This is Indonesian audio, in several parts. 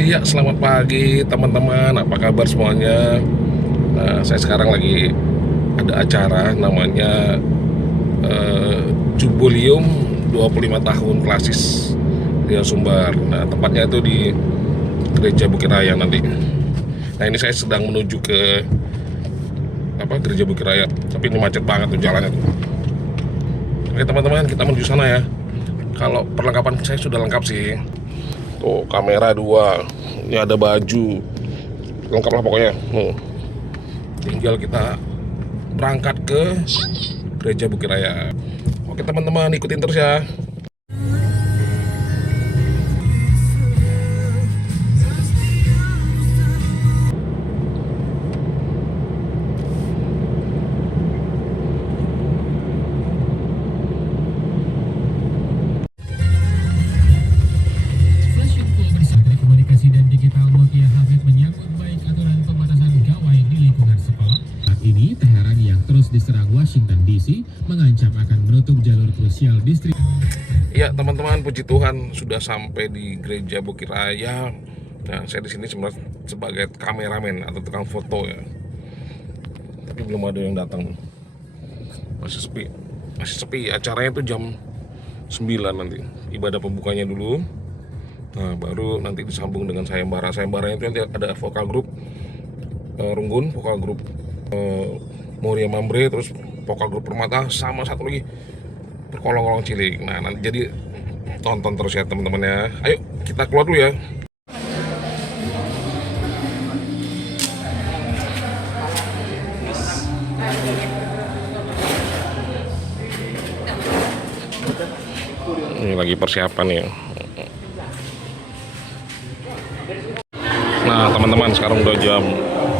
Iya, selamat pagi teman-teman. Apa kabar semuanya? Nah, saya sekarang lagi ada acara namanya Jubileum 25 tahun Klasis Rio Sumbar. Nah, tempatnya itu di Gereja Bukit Raya nanti. Nah, ini saya sedang menuju ke Gereja Bukit Raya. Tapi ini macet banget tuh jalannya tuh. Oke teman-teman, kita menuju sana ya. Kalau perlengkapan saya sudah lengkap sih. Tuh, kamera dua. Ini ada baju. Lengkap lah pokoknya. Tinggal kita berangkat ke Gereja Bukit Raya. Oke teman-teman, ikutin terus ya. Komunikasi dan Digital Mutia Hafid menyambut baik aturan pembatasan gawai di lingkungan sekolah. Saat ini, Teheran yang terus diserang Washington DC mengancam akan menutup jalur krusial distrik. Iya teman-teman, puji Tuhan sudah sampai di Gereja Bukit Raya. Nah, saya di sini sebagai kameramen atau tukang foto ya. Tapi belum ada yang datang. Masih sepi. Masih sepi. Acaranya tuh jam 9 nanti. Ibadah pembukanya dulu. Nah, baru nanti disambung dengan sayembara. Sayembaranya itu nanti ada vokal grup Runggun, vokal grup Moria Mambre, terus vokal grup Permata, sama satu lagi Perkolong-kolong Cilik. Nah, nanti jadi tonton terus ya teman-teman ya. Ayo kita keluar dulu ya. Ini lagi persiapan ya. Nah teman-teman, sekarang udah jam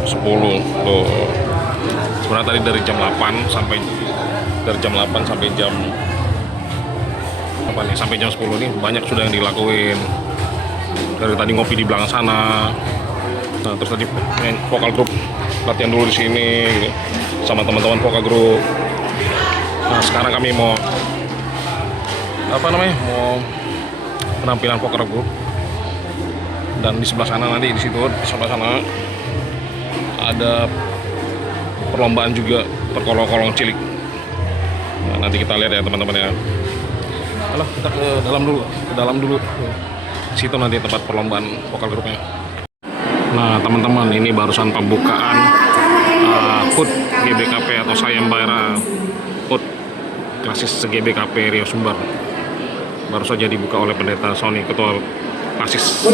10 tuh. Sebenarnya tadi dari jam 8 sampai jam sampai jam 10 nih banyak sudah yang dilakuin. Dari tadi ngopi di belakang sana. Nah, terus tadi vokal grup latihan dulu di sini gitu, sama teman-teman vokal grup. Nah, sekarang kami mau mau penampilan vokal grup. Dan di sebelah sana nanti, di situ sebelah sana ada perlombaan juga Perkolong-kolong Cilik. Nah, nanti kita lihat ya teman-teman ya. Halo, kita ke dalam dulu. Situ nanti tempat perlombaan vokal grupnya. Nah teman-teman, ini barusan pembukaan HUT GBKP atau sayembara HUT Klasis GBKP Rio Sumbar. Baru saja dibuka oleh Pendeta Sony, Ketua Klasis.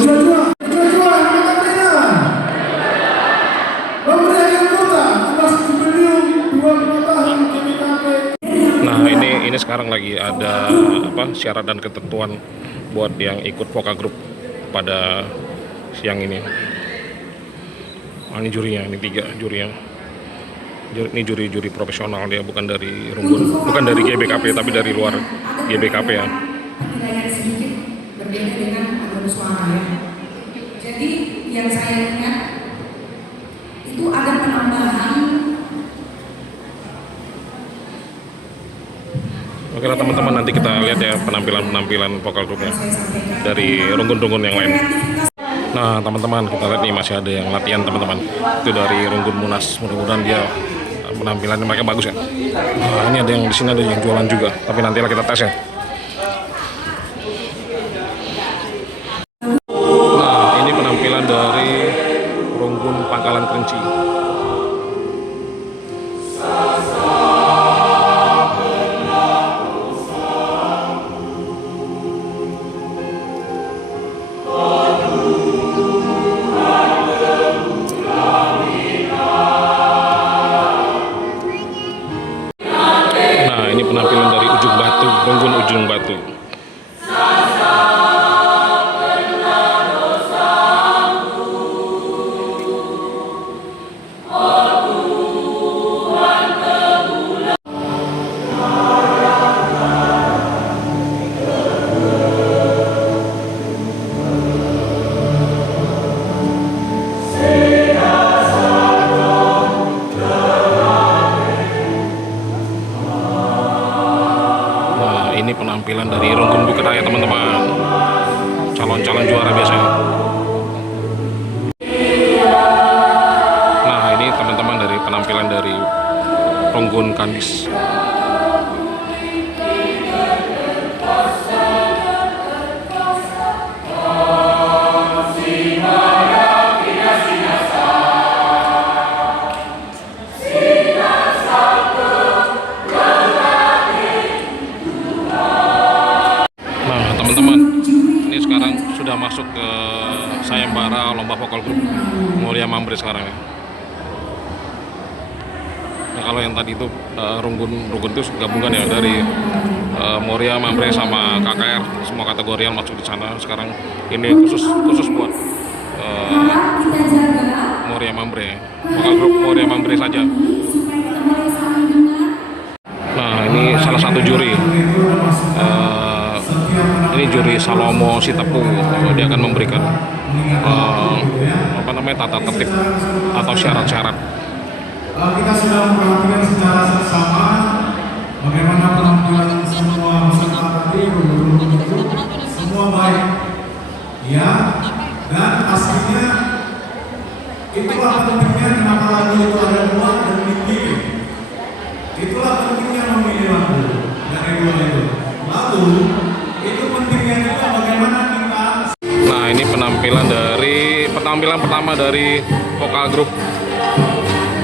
Nah ini sekarang lagi ada syarat dan ketentuan buat yang ikut vokal grup pada siang ini. Ini jurinya, ini 3 jurinya. Ini juri profesional, dia bukan dari Runggun, bukan dari GBKP tapi dari luar GBKP ya. Penilaian sedikit berbeda dengan alur suara ya. Jadi yang saya ingat itu ada penambahan. Oke lah teman-teman, nanti kita lihat ya penampilan vokal grupnya dari Runggun-Runggun yang lain. Nah teman-teman, kita lihat nih masih ada yang latihan teman-teman. Itu dari Runggun Munas, mudah-mudahan dia penampilannya mereka bagus ya. Nah, ini ada yang di sini ada yang jualan juga, tapi nantilah kita tes ya. Nah ini penampilan dari Runggun Pangkalan Kerinci. Penampilan dari Ujung Batu, Runggun Ujung Batu. Kandis. Nah, teman-teman, ini sekarang sudah masuk ke sayembara lomba vokal grup Moria Mambre sekarang ya. Nah, kalau yang tadi itu Runggun itu gabungan ya dari Moria Mambre sama KKR, semua kategori yang masuk di sana. Sekarang ini khusus buat Harap kita jaga Moria Mambre, vokal grup Moria Mambre saja. supaya kita boleh saling dengar. Nah, ini salah satu juri. Ini juri Salomo Sitepu. Dia akan memberikan tata tertib atau syarat-syarat. Kita sudah memperhatikan secara seksama bagaimana penampilan semua peserta tadi, semua baik, ya. Dan pastinya itulah pentingnya kenapa lagu itu ada dua dan dipilih. Itulah pentingnya memilih lagu dari dua itu. Lalu itu pentingnya juga bagaimana kita. Nah, ini penampilan pertama dari vokal grup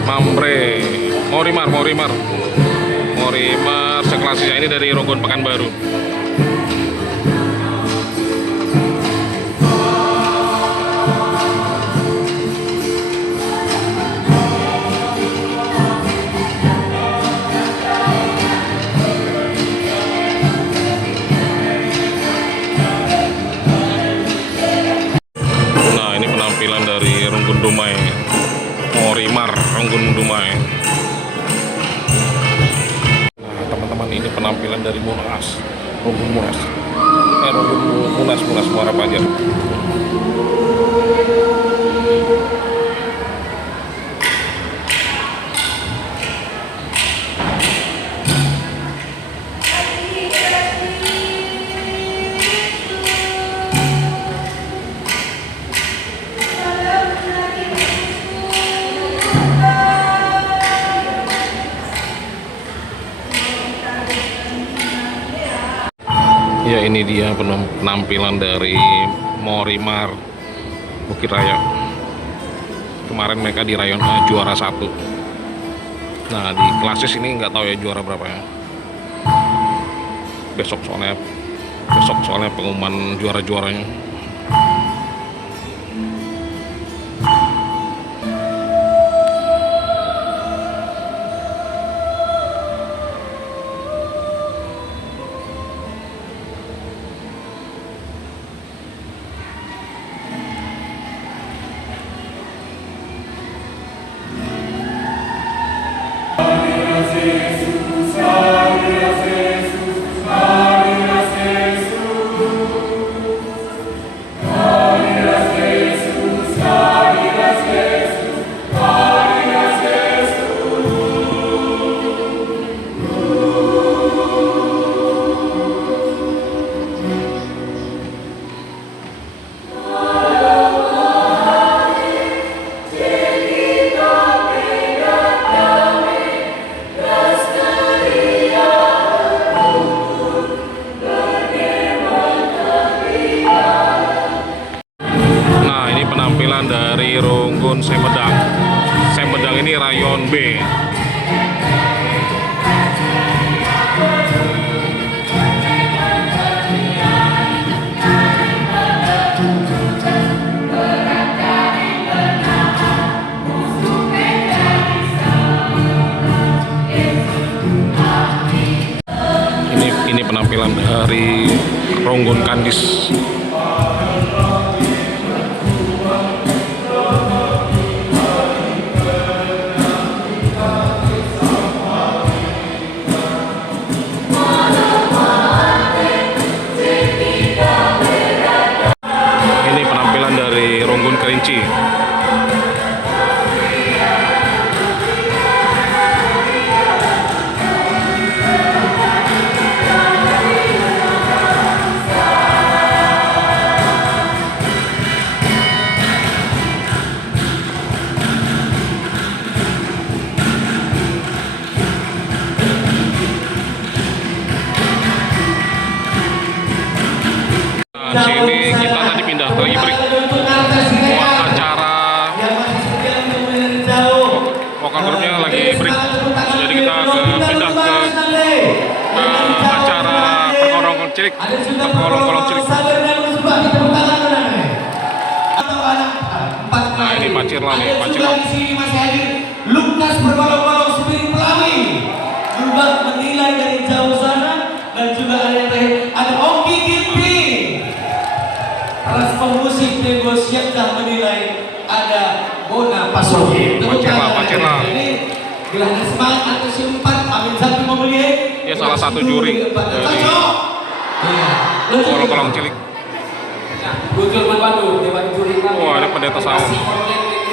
Mambre, Morimar sekelasnya ini dari Rogon Pekanbaru. Nah, ini penampilan dari Runggun Dumai, Morimar Runggun Dumai. Nah, teman-teman, ini penampilan dari Munas, Runggun Munas Muara Banjar. Ya, ini dia penampilan dari Morimar Bukit Raya. Kemarin mereka di rayon A juara 1. Nah, di klasis ini nggak tahu ya juara berapa ya. Besok soalnya pengumuman juara-juaranya. Dari Runggun Sempedang ini rayon B. Ini penampilan dari Runggun Kandis. Kerinci. Cilik buat acara vokal grupnya lagi break. Jadi kita pindah ke acara kolong cilik, kolong cilik. Nah ini Pak Cirla nih, Pak Cirla. Lukas berbalong-balong spirit Pelawi juga menilai dari jauh sana, dan juga ada Oki Gimpi. Transfer musik Tego Siapta menilai ada Bona Pasoki. Pak Cirla. Ini gelangan semangat atau simpan Amin Satu membeli. Ya salah satu juri dari kolong cilik. Muncul Mandu, Dewan Juri. Wah, ada pendeta saung.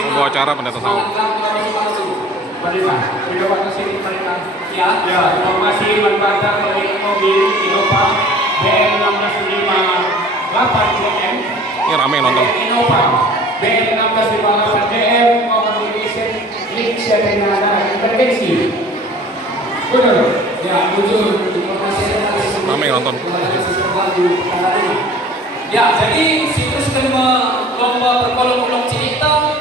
Membawa acara pendeta saung. Pendeta, terima kasih pendeta. Ya, informasi manfaat pemilik mobil Innova BM 1658 DM. Ini rame nonton. Innova BM 1658 DM communication link sharing ada intervensi. Benar. Ya, muncul informasi Rame nonton. Ya, jadi situs kelima lomba berkolong-kolong cerita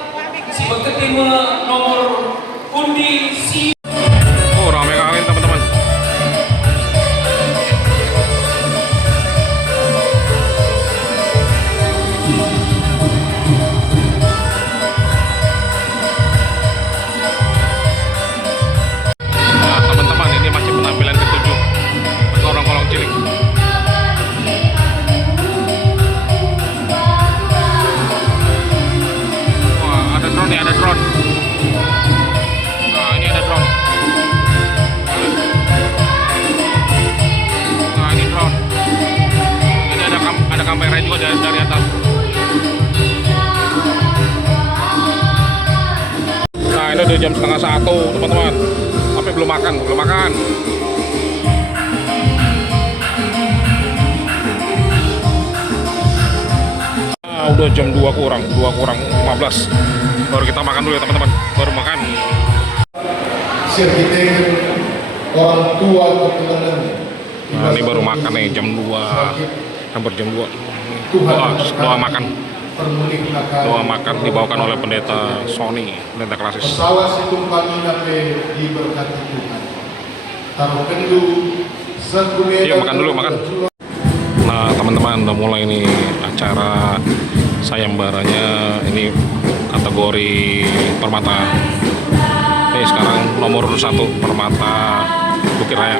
si berketima nomor undi si. Oh, rame kali teman-teman. Nah, teman-teman, ini masih penampilan ke-7 kolong-kolong cilik. Wah, ada drone nih, ada drone. Nah, ini ada drone. Nah, ini drone. Ini ada kamera juga dari atas. Nah, ini udah jam 12:30, teman-teman. Tapi belum makan. Nah, udah jam 2 kurang 15. Baru kita makan dulu ya, teman-teman. Baru makan. Sertifikat orang tua keturunan. Nah, ini baru makan nih jam 2. Hampir jam 2. Doa makan. Doa makan dibawakan oleh pendeta Sony, pendeta klasis. Pesawat situmpang inape diberkati Tuhan. Taruh kendu sekuneta. Iya, makan dulu, makan. Nah, teman-teman, udah mulai nih acara sayembaranya. Ini kategori permata. Ini sekarang nomor 1 permata Bukit Raya.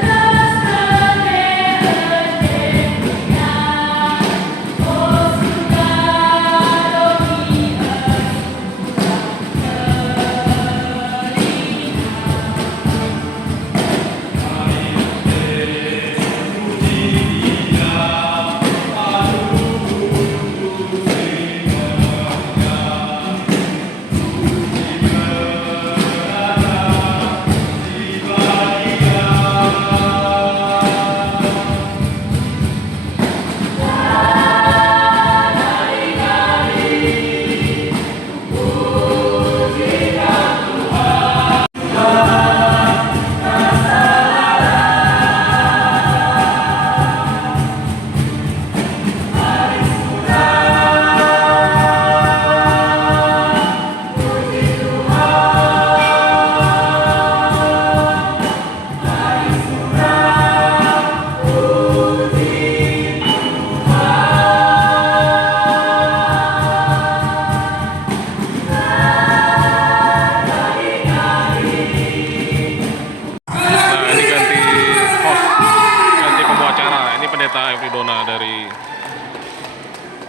dari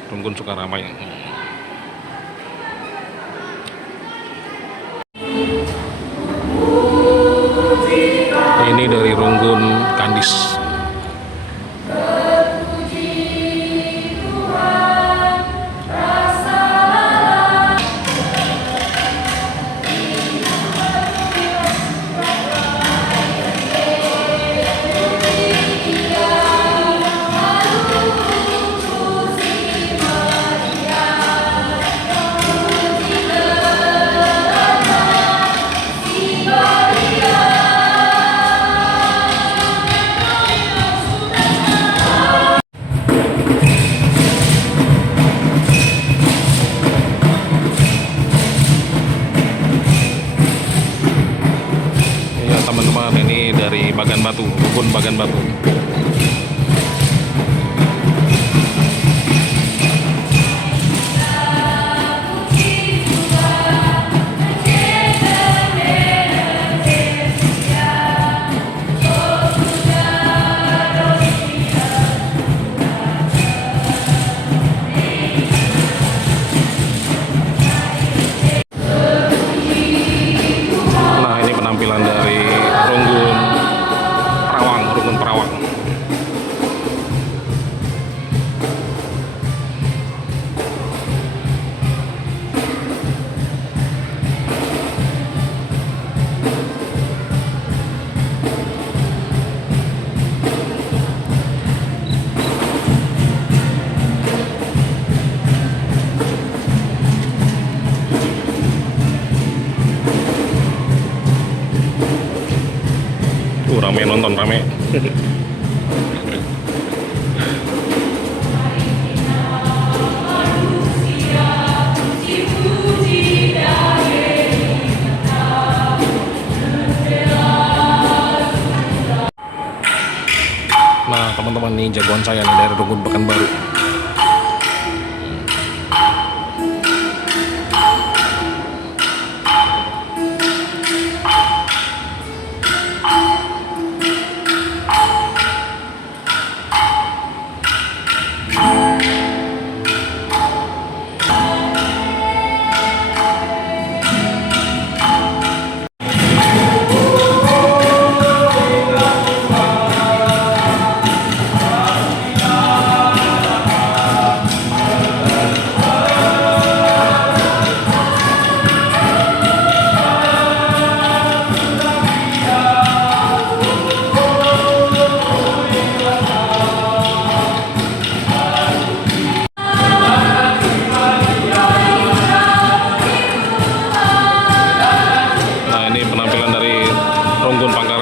Runggun Sukaramai. Ini dari Runggun Kandis. Batu, rukun Bagan Batu. Nah, ini penampilan dari Runggun Perawang. Rame nonton, rame. Nah, teman-teman, nih jagoan saya nih dari Runggun Pekanbaru.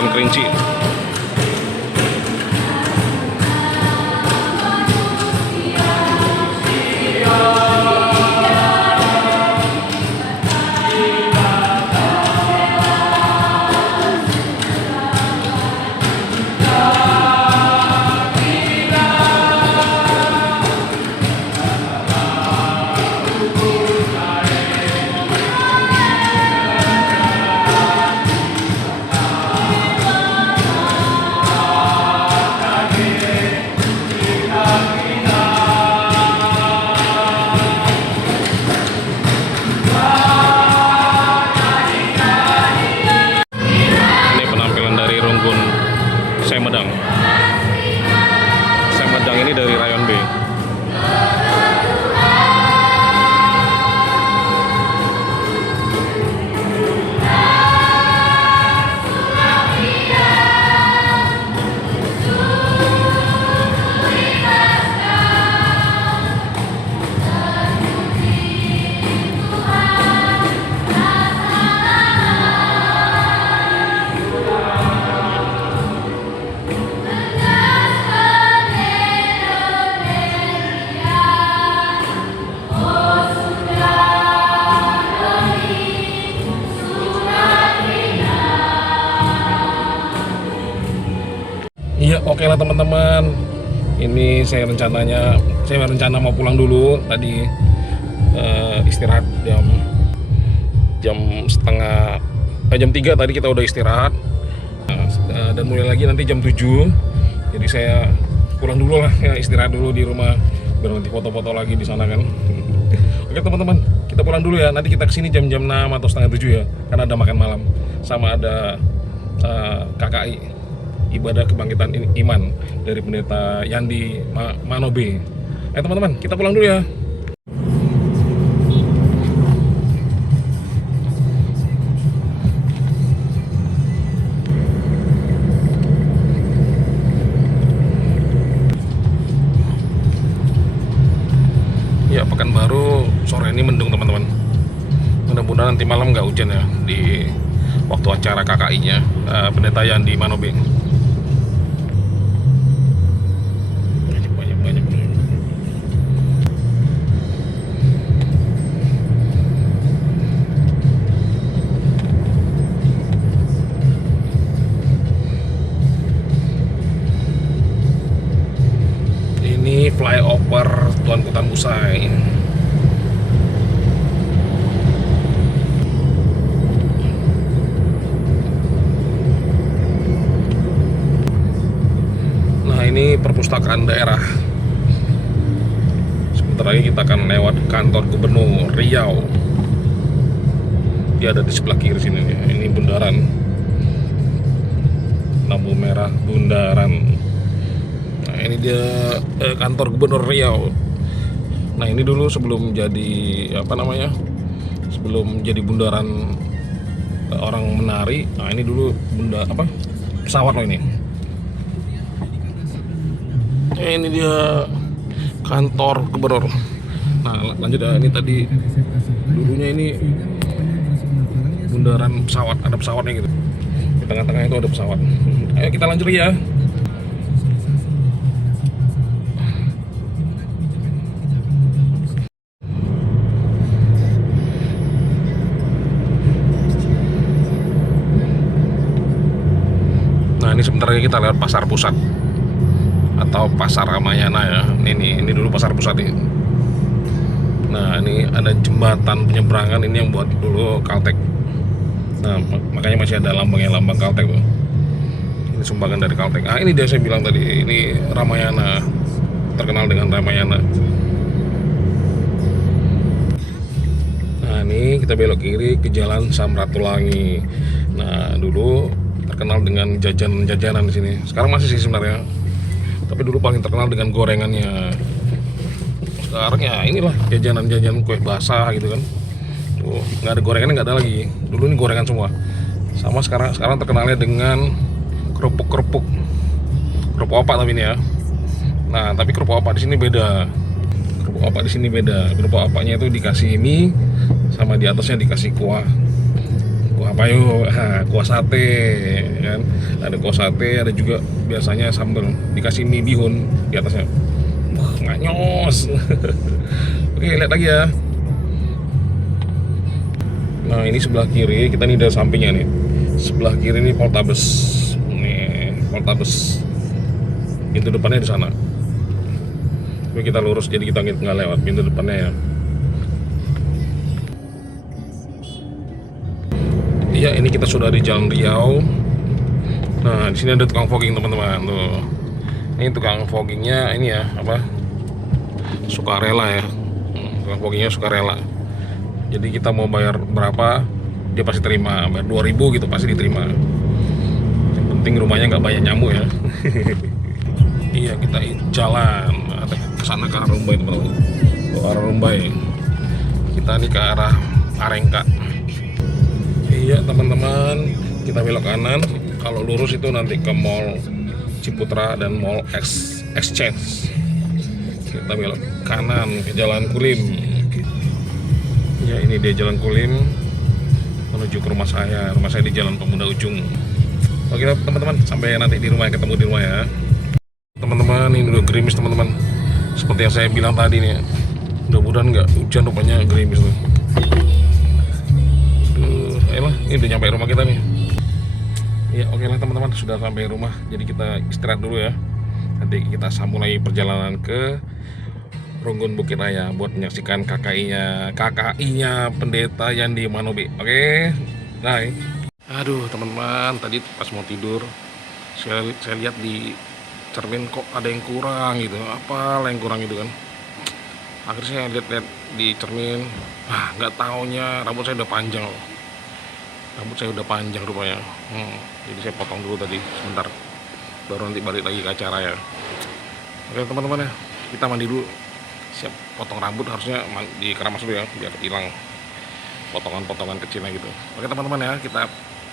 Kerinci. Semedang ini dari Rayon B. Iya, oke lah teman-teman. Ini saya rencana mau pulang dulu. Tadi istirahat jam 3 tadi kita udah istirahat. Dan mulai lagi nanti jam 7. Jadi saya pulang dulu lah, ya, istirahat dulu di rumah biar nanti foto-foto lagi di sana kan. Oke teman-teman, kita pulang dulu ya. Nanti kita kesini jam 6 atau setengah 7 ya, karena ada makan malam sama ada KKI, ibadah kebangkitan iman dari pendeta Yandi Manobe. Ayo teman-teman, kita pulang dulu ya. Ya, Pekanbaru sore ini mendung teman-teman. Mudah-mudahan nanti malam nggak hujan ya di waktu acara KKI-nya pendeta Yandi Manobe. selesai. Nah, ini perpustakaan daerah. Sebentar lagi kita akan lewat kantor gubernur Riau. Dia ada di sebelah kiri sini nih. Ini bundaran lampu merah bundaran. Nah, ini dia kantor gubernur Riau. Nah, ini dulu sebelum jadi sebelum jadi bundaran orang menari. Nah, ini dulu pesawat loh ini. Ini dia kantor gubernur. Nah, lanjut ya, ini tadi dulunya ini bundaran pesawat, ada pesawatnya gitu. Di tengah-tengah itu ada pesawat. Ayo kita lanjut ya. Nah, ini sebentar lagi kita lewat pasar pusat atau pasar Ramayana ya. Ini dulu pasar pusat ini. Nah, ini ada jembatan penyeberangan ini yang buat dulu Caltech. Nah, makanya masih ada lambang Caltech tuh. Ini sumbangan dari Caltech. Ah, ini dia saya bilang tadi, ini Ramayana, terkenal dengan Ramayana. Nah, ini kita belok kiri ke Jalan Samratulangi. Nah, dulu terkenal dengan jajanan di sini. Sekarang masih sih sebenarnya. Tapi dulu paling terkenal dengan gorengannya. Sekarang ya inilah jajanan kue basah gitu kan. Tuh, nggak ada gorengannya, nggak ada lagi. Dulu ini gorengan semua. Sama sekarang terkenalnya dengan kerupuk opak tapi ini ya. Nah, tapi kerupuk opak di sini beda. Kerupuk opaknya itu dikasih mie sama di atasnya dikasih kuah apa yuk? Kuah sate kan. Ada kuah sate, ada juga biasanya sambal, dikasih mie bihun di atasnya. Wah, nganyos. Oke, lihat lagi ya. Nah, ini sebelah kiri, kita nih dari sampingnya nih. Sebelah kiri ini Poltabes. Nih, Poltabes. Pintu depannya di sana. Tapi kita lurus, jadi kita nggak lewat pintu depannya ya. Iya, ini kita sudah di Jalan Riau. Nah, di sini ada tukang fogging teman-teman tuh. Ini tukang foggingnya ini ya sukarela ya. Tukang foggingnya sukarela. Jadi kita mau bayar berapa, dia pasti terima. Bayar 2.000 gitu pasti diterima. Yang penting rumahnya nggak banyak nyamuk ya. Iya, kita jalan ke sana ke arah Rumbai teman-teman. Ke arah Rumbai. Kita nih ke arah Arengka. Iya teman-teman, kita belok kanan. Kalau lurus itu nanti ke Mall Ciputra dan Mall Exchange. Kita belok kanan ke Jalan Kulim. Ya, ini dia Jalan Kulim menuju ke rumah saya. Rumah saya di Jalan Pemuda Ujung. Oke teman-teman, sampai nanti di rumah, ketemu di rumah ya. Teman-teman, ini udah gerimis teman-teman. Seperti yang saya bilang tadi nih. Mudah-mudahan nggak hujan, rupanya gerimis tuh. Ayolah, ini udah nyampe rumah kita nih. Ya, oke lah teman-teman, sudah sampai rumah. Jadi kita istirahat dulu ya. Nanti kita sambung lagi perjalanan ke Runggun Bukit Raya buat menyaksikan KKI-nya Pendeta Yandi Manobi. Oke, bye. Aduh teman-teman, tadi pas mau tidur saya lihat di cermin kok ada yang kurang gitu. Apa yang kurang gitu kan? Akhirnya saya lihat di cermin, nggak taunya rambut saya udah panjang loh. Rambut saya udah panjang rupanya. Jadi saya potong dulu tadi sebentar, baru nanti balik lagi ke acara ya. Oke teman-teman ya, kita mandi dulu. Siap potong rambut, harusnya di keramas dulu ya, biar hilang potongan-potongan kecilnya gitu. Oke teman-teman ya, kita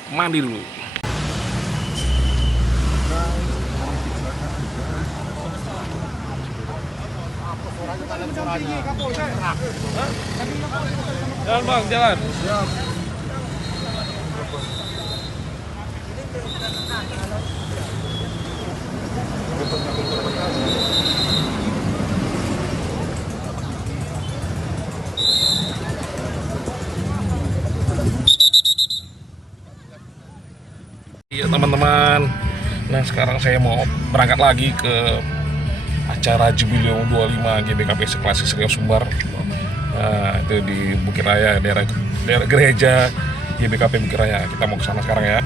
mandi dulu. Jalan bang, jalan. Iya teman-teman. Nah sekarang saya mau berangkat lagi ke acara Jubileum 25 GBKP Seklasis Riau Sumbar. Nah, itu di Bukit Raya, daerah gereja GBKP Bukit Raya. Kita mau ke sana sekarang ya.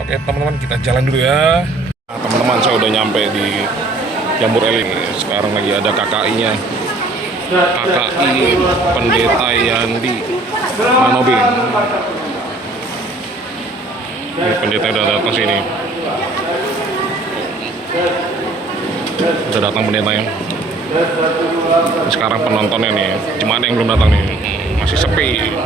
Oke teman-teman, kita jalan dulu ya. Nah, teman-teman, saya udah nyampe di Jambur Eling. Sekarang lagi ada KKI-nya. KKI Pendeta Yandi Manobing. Ini pendeta udah datang sini. Udah datang pendetanya. Sekarang penontonnya nih, jemaat yang belum datang nih, masih sepi.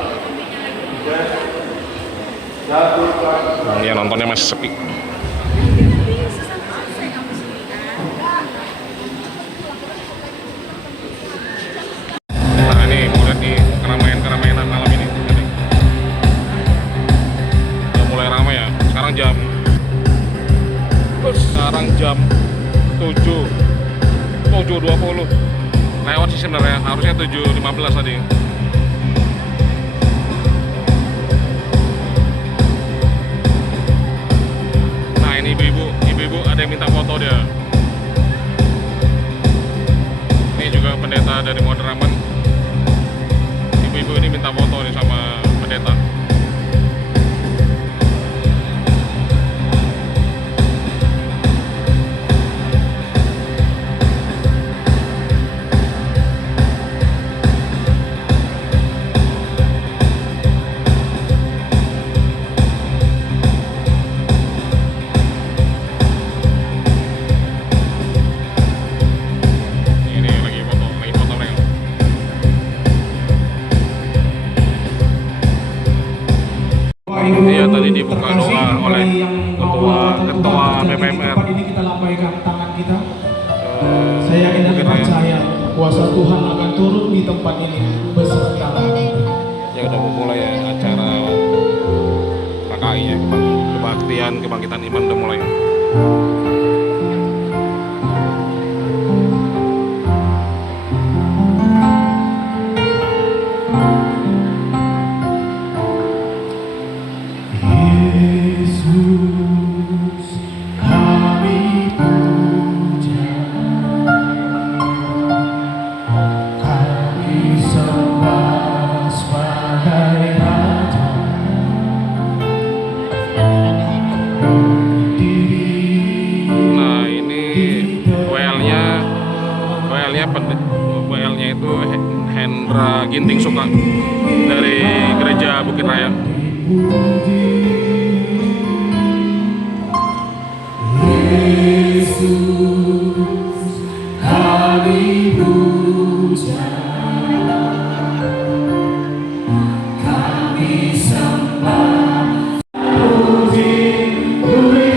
Ya, nontonnya masih sepi. Nah ini mulai nih keramaian malam ini. Udah mulai ramai ya. Sekarang jam 7.20. Lewat sih sebenarnya, harusnya 7.15 tadi. Nah ini ibu-ibu ada yang minta foto dia. Ini juga pendeta dari Moderaman. Ibu-ibu ini minta foto nih sama pendeta. Iya, tadi dibuka doa oleh ketua BPMR. Ini kita lambaikan tangan kita. Saya yakin dan percaya kuasa Tuhan akan turun di tempat ini beserta. Ya udah mulai ya acara KKI ya, kebaktian kebangkitan iman udah mulai. WL-nya itu Hendra Ginting Suka dari gereja Bukit Raya. Yesus, kami puja, kami sembah, puji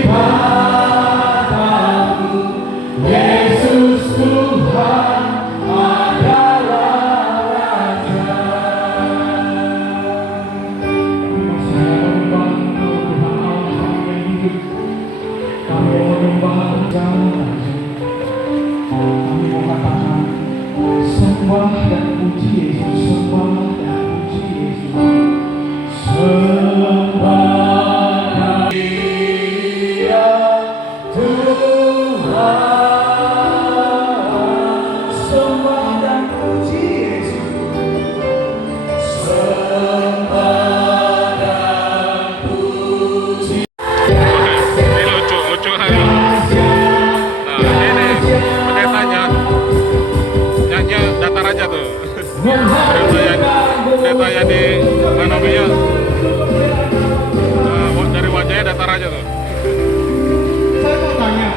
padamu, Yesus Tuhan adalah Raja. Saya menyembah Tuhan Allah yang hidup. Kami menyembah Tuhan. Kami mengatakan sembah dan puji Yesus, sembah dan puji Yesus, sembah Dia Tuhan, sembah dan puji Yesus, sembah dan puji. Ini lucu kali. Nah ini pendetanya nyanyi datar aja tuh. Pendetanya di Manobia. Dari wajahnya datar aja tuh. Saya mau tanya,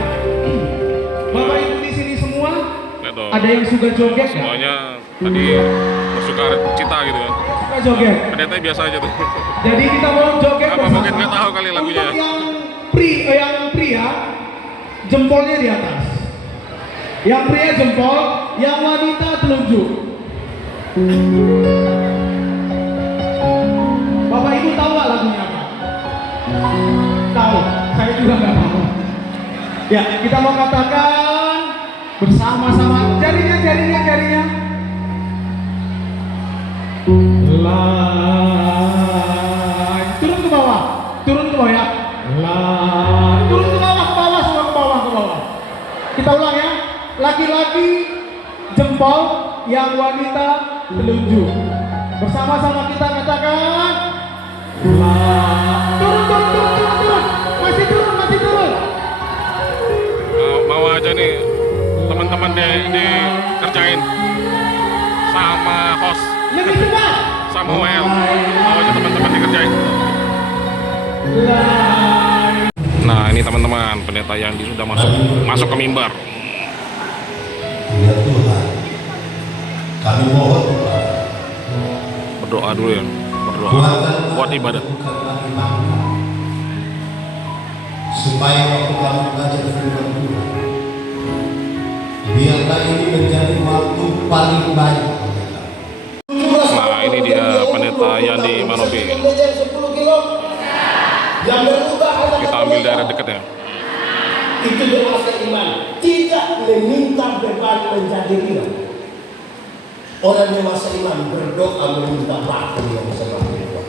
Bapak Ibu di sini semua Lihat tuh. ada yang suka joget nggak? Semuanya tadi bersuka cita gitu kan. Suka joget. Pendetanya biasa aja tuh. Jadi kita mau joget Apa bersama. mungkin nggak tahu kali lagunya. Untuk yang pria jempolnya di atas. Yang pria jempol, yang wanita telunjuk. Bapak Ibu tahu nggak lagunya apa? Tahu, saya juga nggak tahu. Ya, kita mau katakan bersama-sama jarinya. Line, turun ke bawah ya. Line, turun ke bawah, semua ke bawah. Kita ulang ya. Laki laki-laki jempol, yang wanita telunjuk. Bersama-sama kita katakan turun. Masih turun. Mau aja nih teman-teman dikerjain sama host Lebih cepat. Samuel. Mau aja teman-teman dikerjain. Nah ini teman-teman, pendeta Yandi sudah masuk ke mimbar. Ya Tuhan, kami mohon Tuhan, Berdoa dulu ya, berdoa kuatkan buat ibadah. supaya waktu kami belajar firman Tuhan, biarlah ini menjadi waktu paling baik. Nah ini dia pendeta Yandi Manobe. Kita ambil daerah dekat ya. Itu doa seiman, tidak meminta beban menjadi ringan. Orang dewasa iman berdoa meminta batu yang semakin kuat.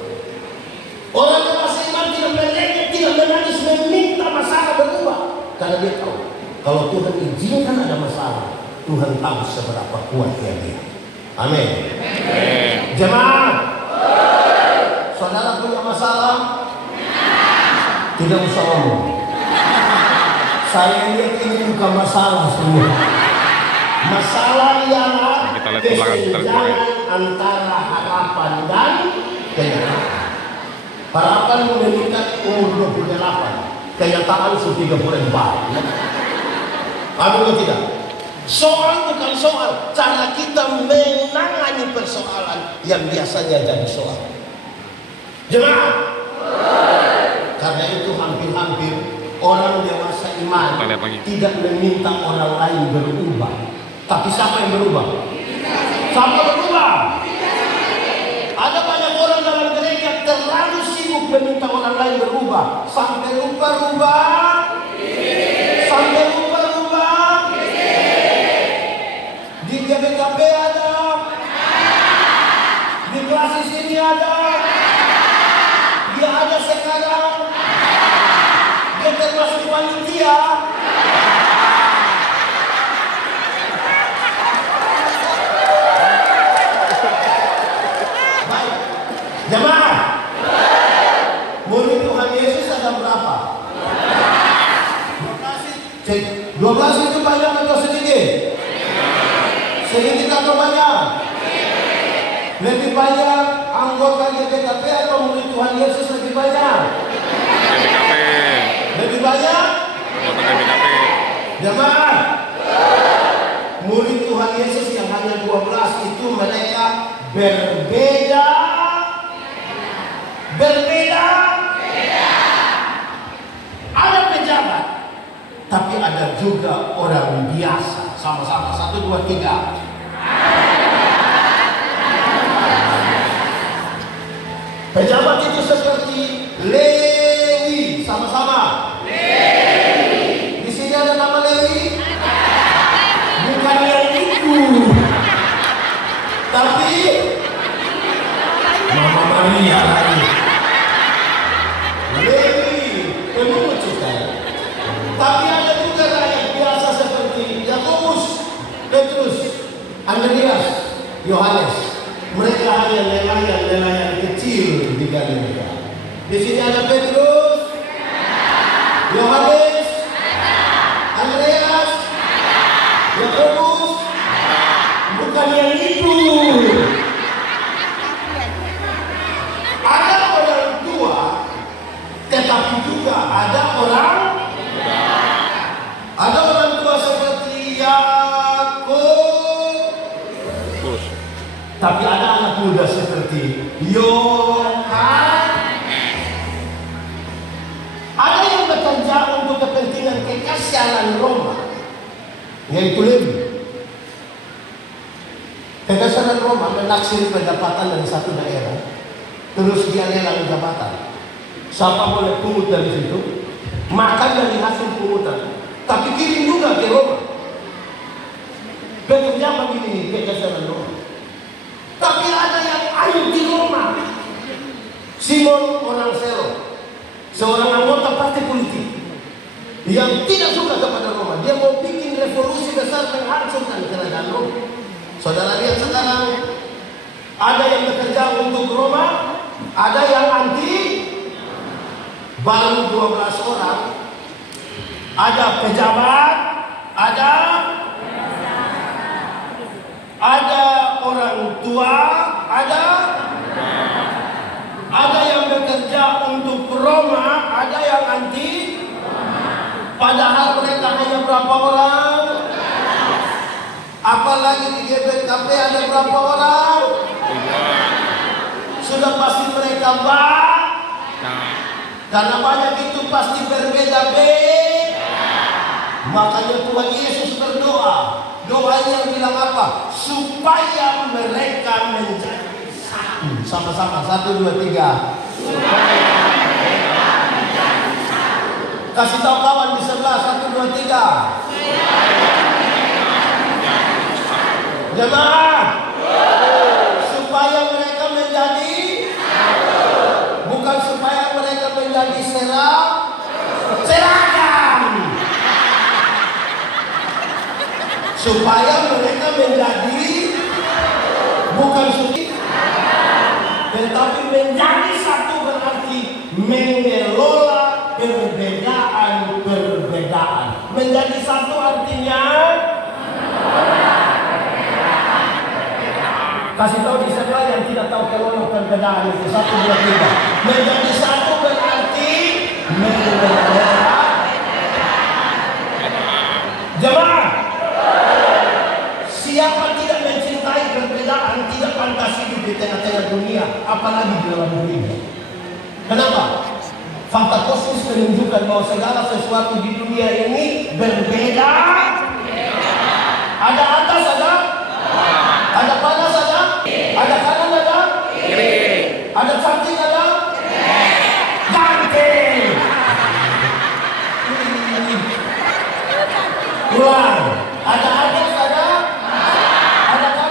Orang dewasa iman tidak melengket, tidak menangis, meminta masalah berubah, karena dia tahu kalau Tuhan izinkan ada masalah, Tuhan tahu seberapa kuat dia. Amin. Jemaat, saudara punya masalah, tidak usah ngomong. Saya lihat ini bukan masalah semua. Masalah ialah kesenjangan antara harapan dan kenyataan. Harapan meningkat umur 28, kenyataan sudah 34. Ada atau tidak? Soal bukan soal, cara kita menangani persoalan yang biasanya jadi soal. Jemaah, karena itu hampir-hampir orang dewasa iman tidak meminta orang lain berubah. Tapi siapa yang berubah? Siapa berubah? Ada banyak orang dalam gereja terlalu sibuk meminta orang lain berubah, sampai lupa rubah. Di GBKP ada, di kelas sini ada, dia ada sekarang, dia termasuk panitia. Baik, jemaah, murid Tuhan Yesus ada berapa? 12 itu banyak atau sedikit? Sedikit atau banyak? Lebih banyak anggota GBKP atau murid Tuhan Yesus lebih banyak? GBKP. Lebih banyak? Anggota GBKP. Jemaah, murid Tuhan Yesus yang hanya 12 itu mereka berbeda. Ada pejabat, tapi ada juga orang biasa. Sama-sama, 1, 2, 3. Pejabat itu seperti Lewi, sama-sama. Lewi. Di sini ada nama Lewi? Bukan yang itu, tapi Mama Maria lagi. Lewi, pemungut cukai. Tapi ada juga rakyat biasa seperti Yakobus, Petrus, Andreas, Yohanes. Mereka hanya nelayan kecil di Galilea. Di sini ada Petrus, Yohanes, Andreas, Yakobus, bukan yang itu. Ada orang tua, tetapi juga ada orang tua seperti Yakub. Tapi ada anak muda seperti Yohanes. Ada yang bekerja untuk kepentingan kekaisaran Roma, yaitu Lewi. Kekaisaran Roma menaksir pendapatan dari satu daerah, terus dia lelang jabatan. Siapa boleh pungut dari situ, makan dari hasil pungutan, tapi kirim juga ke Roma. Bekerja begini kekaisaran Roma. Tapi ada yang anti Roma. Simon orang Sero, seorang anggota partai politik yang tidak suka kepada Roma. Dia mau bikin revolusi besar menghancurkan kerajaan Rom. Saudara lihat sekarang, ada yang bekerja untuk Roma, ada yang anti, baru 12 orang, ada pejabat, ada orang tua, ada yang bekerja untuk Roma, ada yang anti. Padahal mereka hanya berapa orang? Apalagi di GBKP ada berapa orang? Sudah pasti mereka karena banyak itu pasti berbeda-beda. Makanya Tuhan Yesus berdoa. Doanya bilang apa? Supaya mereka menjadi satu. Sama-sama, 1, 2, 3. Kasih tahu kawan di sebelah, 1, 2, 3. Jemaat, supaya mereka menjadi bukan supaya mereka menjadi seragam, supaya mereka menjadi bukan tetapi menjadi satu, berarti mengelola perbedaan. Menjadi satu artinya kasih tahu di sebelah yang tidak tahu kelola perbedaan itu, 1, 2, 3. Menjadi satu berarti mengelola. Jemaah, siapa tidak mencintai perbedaan tidak pantas hidup di tengah-tengah dunia, apalagi di dalam dunia. Kenapa? Fakta kosmos menunjukkan bahwa segala sesuatu di dunia ini berbeda. Ada atas, ada panas, ada kanan, ada cantik, ada ganteng. Ulang, ada atas, ada kanan,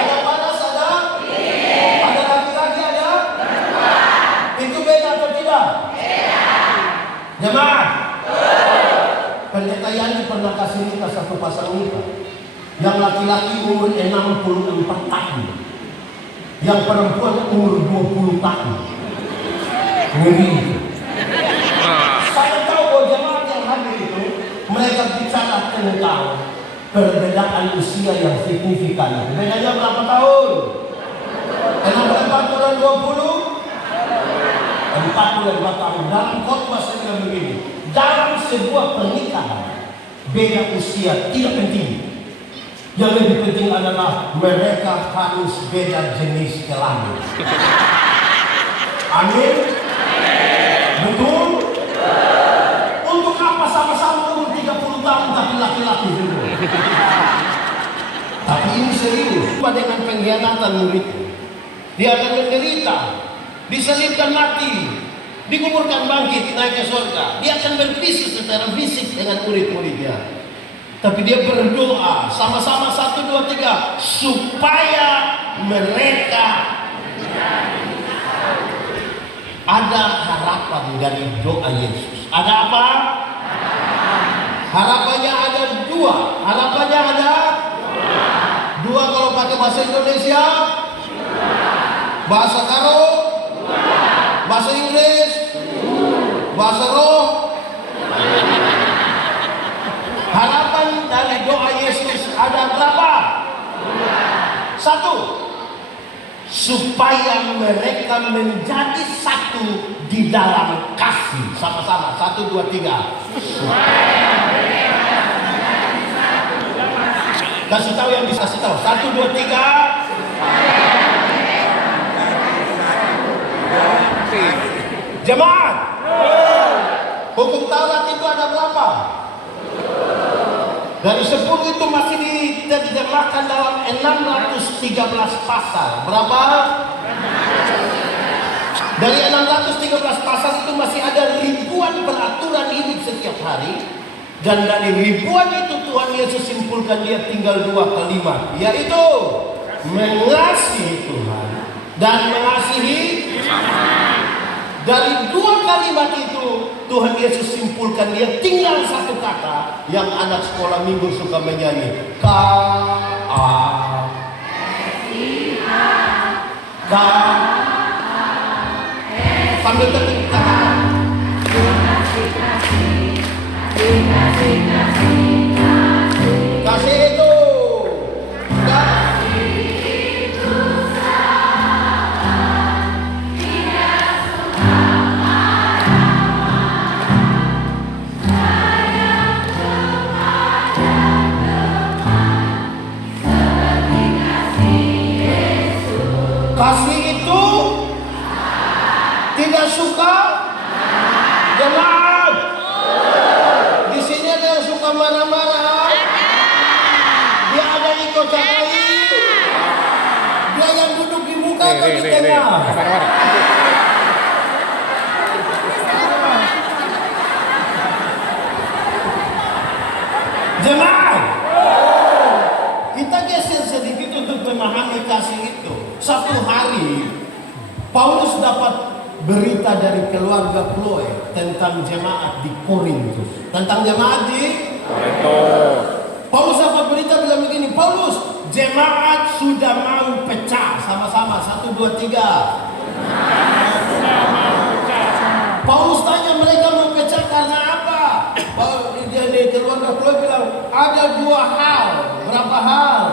ada panas, ada laki-laki, ada. Itu beda atau tidak? Jemaah, Pendeta Yani pernah kasih nikah satu pasang nikah. Yang laki-laki umur 64 tahun, yang perempuan umur 20 tahun. Saya tahu bahwa jemaat yang hadir itu mereka bicara tentang perbedaan usia yang signifikan. Bedanya berapa tahun? 64 dan 20? 44 tahun. Dalam khotbah saya bilang begini, dalam sebuah pernikahan beda usia tidak penting. Yang lebih penting adalah mereka harus beda jenis kelamin. Amin. Betul. Untuk apa sama-sama umur 30 tahun tapi laki-laki semua? Tapi ini serius. Dengan pengkhianatan murid, dia akan menderita, disalibkan mati, dikuburkan bangkit, naik ke surga. Dia akan berpisah secara fisik dengan murid-muridnya. Tapi dia berdoa sama-sama 1, 2, 3 supaya mereka ada harapan dari doa Yesus. Ada apa? Harapannya ada 2. Harapannya ada 2 kalau pakai bahasa Indonesia. Bahasa Karo, bahasa Inggris, bahasa Roh. Harapan dari doa Yesus ada berapa? 1. Supaya mereka menjadi satu di dalam kasih. Sama-sama, 1, 2, 3. Kasih tahu yang bisa kasih tahu. 1, 2, 3. Jemaat, hukum Taurat itu ada berapa? Dari 10 itu masih diterjemahkan dalam 613 pasal. Berapa? Dari 613 pasal itu masih ada ribuan peraturan hidup setiap hari. Dan dari ribuan itu Tuhan Yesus simpulkan dia tinggal 2 kalimat, yaitu mengasihi Tuhan dan mengasihi. Dari dua kalimat itu Tuhan Yesus simpulkan, dia tinggal satu kata yang anak sekolah minggu suka menyanyi. Sambil tepuk tangan. Kasih itu. Kasih itu tidak suka jemaat. Di sini ada yang suka marah-marah. Dia ada ikut cakai. Dia yang duduk di muka atau di tengah. Jemaat, kita geser sedikit untuk memahami kasih itu. Satu hari Paulus dapat berita dari keluarga Chloe tentang jemaat di Korintus. Tentang jemaat di Paulus dapat berita bilang begini, Paulus, jemaat sudah mau pecah. Sama-sama, 1, 2, 3. Paulus tanya mereka mau pecah karena apa? Dia di keluarga Chloe bilang ada 2 hal. Berapa hal?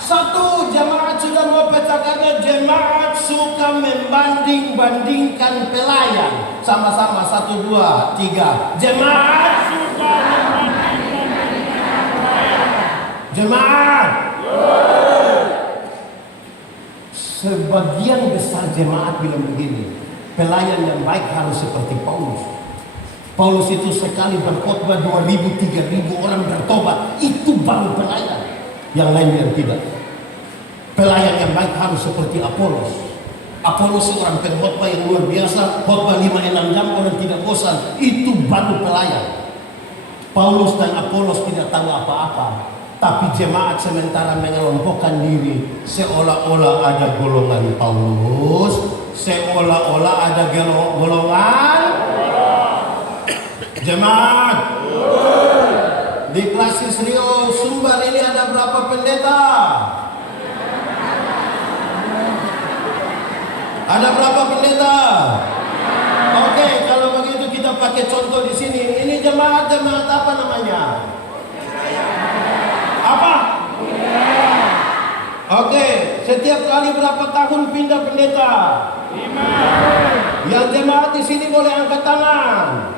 Satu, jemaat sudah mau pecah karena jemaat suka membanding-bandingkan pelayan. Sama-sama, 1, 2, 3. Jemaat suka membanding-bandingkan pelayan. Jemaat. Sebagian besar jemaat bilang begini, pelayan yang baik harus seperti Paulus. Paulus itu sekali berkhotbah 2.000, 3.000 orang bertobat. Itu baru pelayan. Yang lain yang tidak. Pelayan yang baik harus seperti Apolos. Apolos seorang pengkhotbah yang luar biasa. Khotbah 5-6 jam orang tidak bosan. Itu baru pelayan. Paulus dan Apolos tidak tahu apa-apa. Tapi jemaat sementara mengelompokkan diri. Seolah-olah ada golongan Paulus. Seolah-olah ada golongan jemaat. Di Klasis Rio Sumbar ini ada berapa pendeta? Ada berapa pendeta? Oke, kalau begitu kita pakai contoh di sini. Ini jemaat apa namanya? Apa? Oke, setiap kali berapa tahun pindah pendeta? 5. Yang jemaat di sini boleh angkat tangan.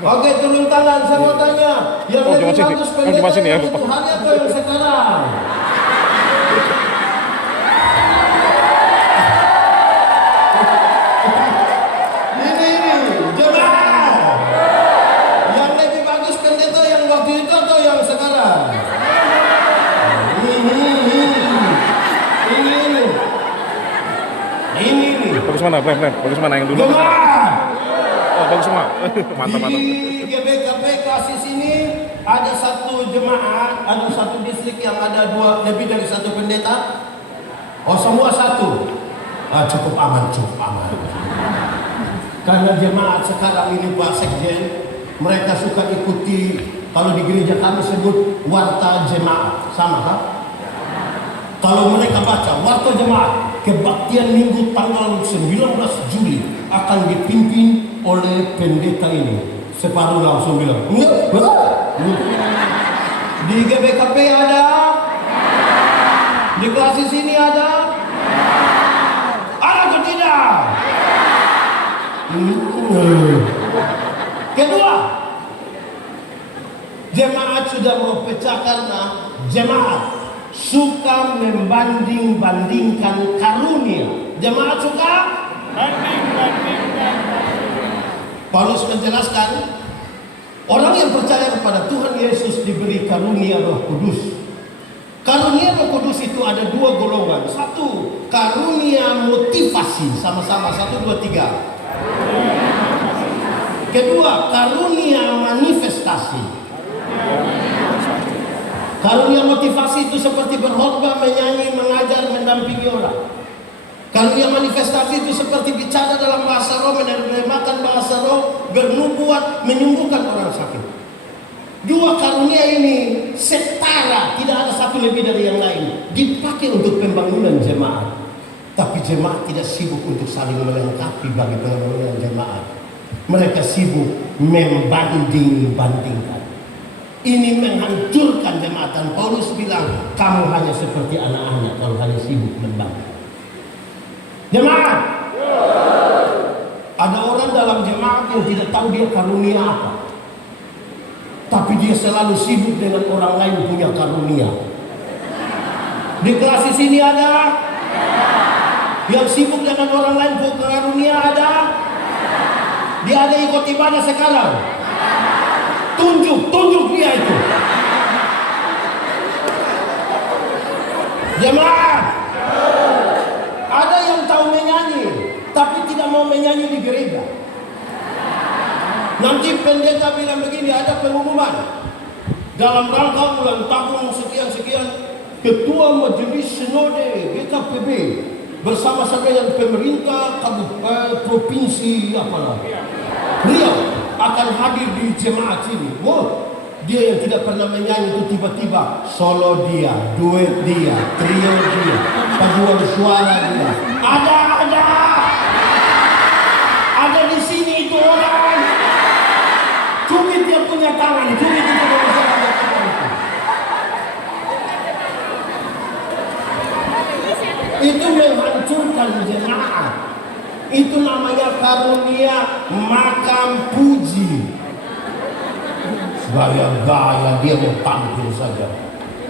Oke, turun tangan. Saya mau tanya, yang lebih bagus pendeta yang itu hari atau yang sekarang? Ini jemaat. Yang lebih bagus pendeta yang waktu itu atau yang sekarang? Ini. Bagus mana, bagus mana yang dulu? Oh, bagus semua. Mantap. Di GBKP Klasis ini ada satu jemaat, ada satu distrik yang ada lebih dari 1 pendeta. Oh, semua 1. Cukup aman. Karena jemaat sekarang ini Pak Sekjen, mereka suka ikuti, kalau di gereja kami sebut warta jemaat. Sama kan? Kalau mereka baca warta jemaat, kebaktian minggu tanggal 19 Juli akan dipimpin oleh pendeta ini. Separuh langsung bilang, di GBKP ada, di Klasis ini ada atau tidak? Kedua, jemaat sudah mau pecah karena jemaat suka membanding-bandingkan karunia. Jemaat suka banding-bandingkan. Paulus menjelaskan, orang yang percaya kepada Tuhan Yesus diberi karunia Roh Kudus. Karunia Roh Kudus itu ada 2 golongan. 1, karunia motivasi. Sama-sama, 1, 2, 3. Kedua, karunia manifestasi. Karunia motivasi itu seperti berkhotbah, menyanyi, mengajar, mendampingi orang. Karunia manifestasi itu seperti bicara dalam bahasa roh, menerjemahkan bahasa roh, bernubuat, menyembuhkan orang sakit. Dua karunia ini setara, tidak ada satu lebih dari yang lain. Dipakai untuk pembangunan jemaat. Tapi jemaat tidak sibuk untuk saling melengkapi bagi pembangunan jemaat. Mereka sibuk membanding-bandingkan. Ini menghancurkan jemaat. Dan Paulus bilang, kamu hanya seperti anak-anak kalau hanya sibuk membangun. Jemaat, ada orang dalam jemaat yang tidak tahu dia karunia apa, tapi dia selalu sibuk dengan orang lain punya karunia. Di kelas di sini ada yang sibuk dengan orang lain punya karunia, ada. Dia ada ikut ibadah sekarang. Tunjuk dia itu. Jemaat, ada yang tahu menyanyi, tapi tidak mau menyanyi di gereja. Nanti pendeta bilang begini, ada pengumuman dalam rangka ulang tahun sekian-sekian, Ketua Majelis Sinode GKPB bersama-sama dengan pemerintah provinsi Riau akan hadir di jemaat ini. Wah, dia yang tidak pernah menyanyi itu tiba-tiba solo dia, duet dia, trio dia, paduan suara dia. Ada di sini itu orang. Cubit dia punya tangan, cubit itu berusaha itu menghancurkan jemaat. Itu namanya karunia makam puji. Gaya-gaya dia mau tampil saja,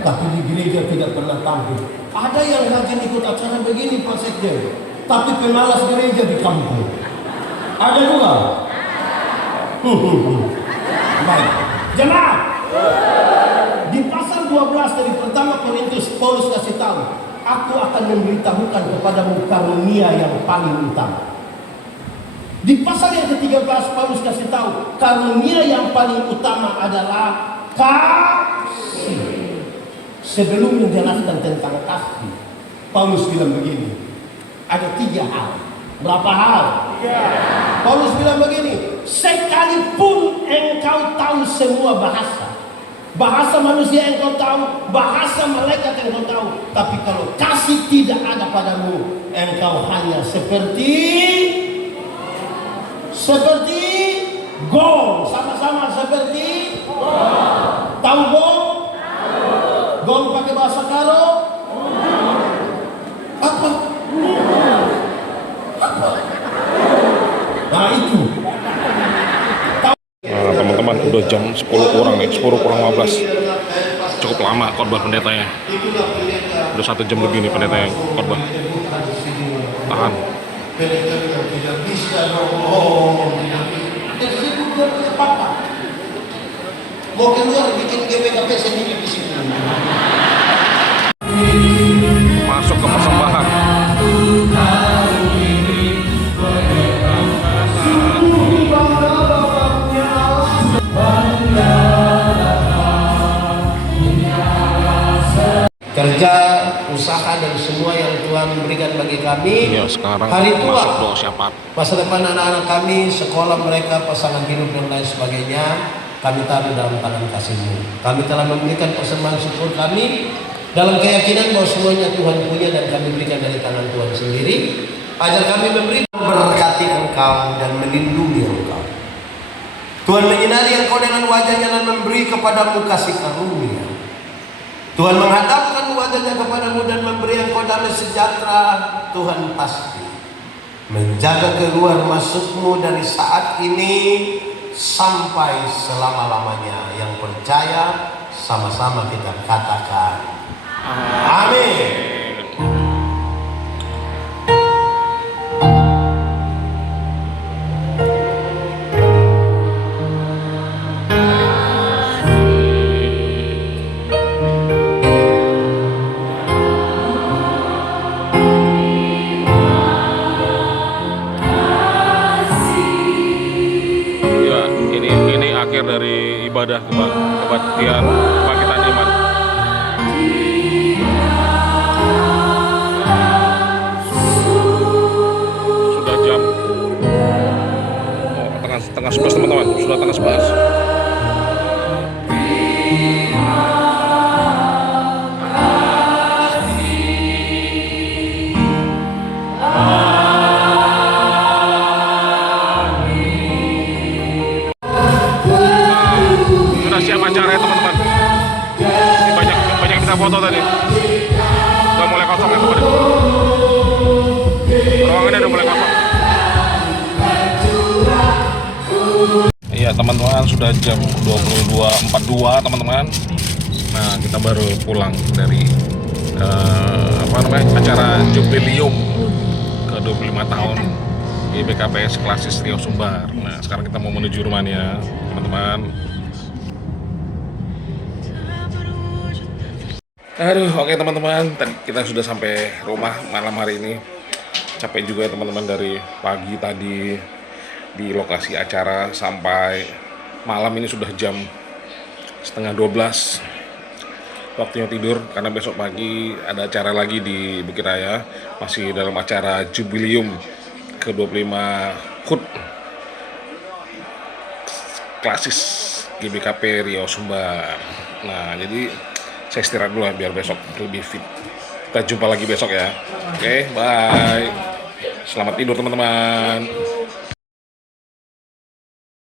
tapi di gereja tidak pernah tampil. Ada yang rajin ikut acara begini Pak Sekjen, tapi pemalas gereja di kampung. Ada juga. Baik, jemaat. Di pasal 12 dari pertama Korintus, Paulus kasih tahu, aku akan memberitahukan kepadamu karunia yang paling utama. Di pasal yang ke-13 Paulus kasih tahu karunia yang paling utama adalah kasih. Sebelum menjelaskan tentang kasih, Paulus bilang begini, ada 3 hal. Berapa hal? 3. Paulus bilang begini, sekalipun engkau tahu semua bahasa manusia yang kau tahu, bahasa malaikat yang kau tahu, tapi kalau kasih tidak ada padamu, engkau hanya seperti gong. Sama-sama seperti gong. Tahu gong? Gong pakai bahasa Karo? Apa? Nah itu. Nah, teman-teman, udah jam 10 kurang nih, 10 kurang 15. Cukup lama khotbah pendetanya. Udah 1 jam lebih nih pendetanya khotbah. Tahan. Tidak bisa ngomong. Mau keluar bikin GPKP sendiri di situ. Masuk ke persembahan. Kerja, usaha dan semua yang Tuhan berikan bagi kami. Ya, sekarang hari tua, masuk doa syafaat. masa depan anak-anak kami, sekolah mereka, pasangan hidup dan lain sebagainya, kami taruh dalam tangan kasih-Mu. Kami telah memberikan persembahan syukur kami dalam keyakinan bahwa semuanya Tuhan punya dan kami berikan dari tangan Tuhan sendiri. Ajar kami memberi, memberkati Engkau dan melindungi Engkau. Tuhan menyinari Engkau dengan wajah-Nya dan memberi kepadamu kasih karunia. Tuhan menghadapkan wajahnya kepadamu dan memberi engkau damai sejahtera. Tuhan pasti menjaga keluar masukmu dari saat ini sampai selama-lamanya. Yang percaya sama-sama kita katakan amin. Dari ibadah kebaktian kebangkitan iman. Ya teman-teman, sudah jam 22.42 teman-teman. Nah, kita baru pulang dari acara jubileum ke 25 tahun GBKPS Klasis Riau Sumbar. Nah, sekarang kita mau menuju rumahnya teman-teman. Aduh, oke teman-teman, tadi kita sudah sampai rumah malam hari ini. Capek juga teman-teman, dari pagi tadi di lokasi acara sampai malam ini sudah jam setengah 12. Waktunya tidur karena besok pagi ada acara lagi di Bukit Raya, masih dalam acara jubileum ke-25 HUT Klasis GBKP Riau Sumbar. Nah, jadi saya istirahat dulu lah biar besok lebih fit. Kita jumpa lagi besok ya. Oke, bye. Selamat tidur teman-teman.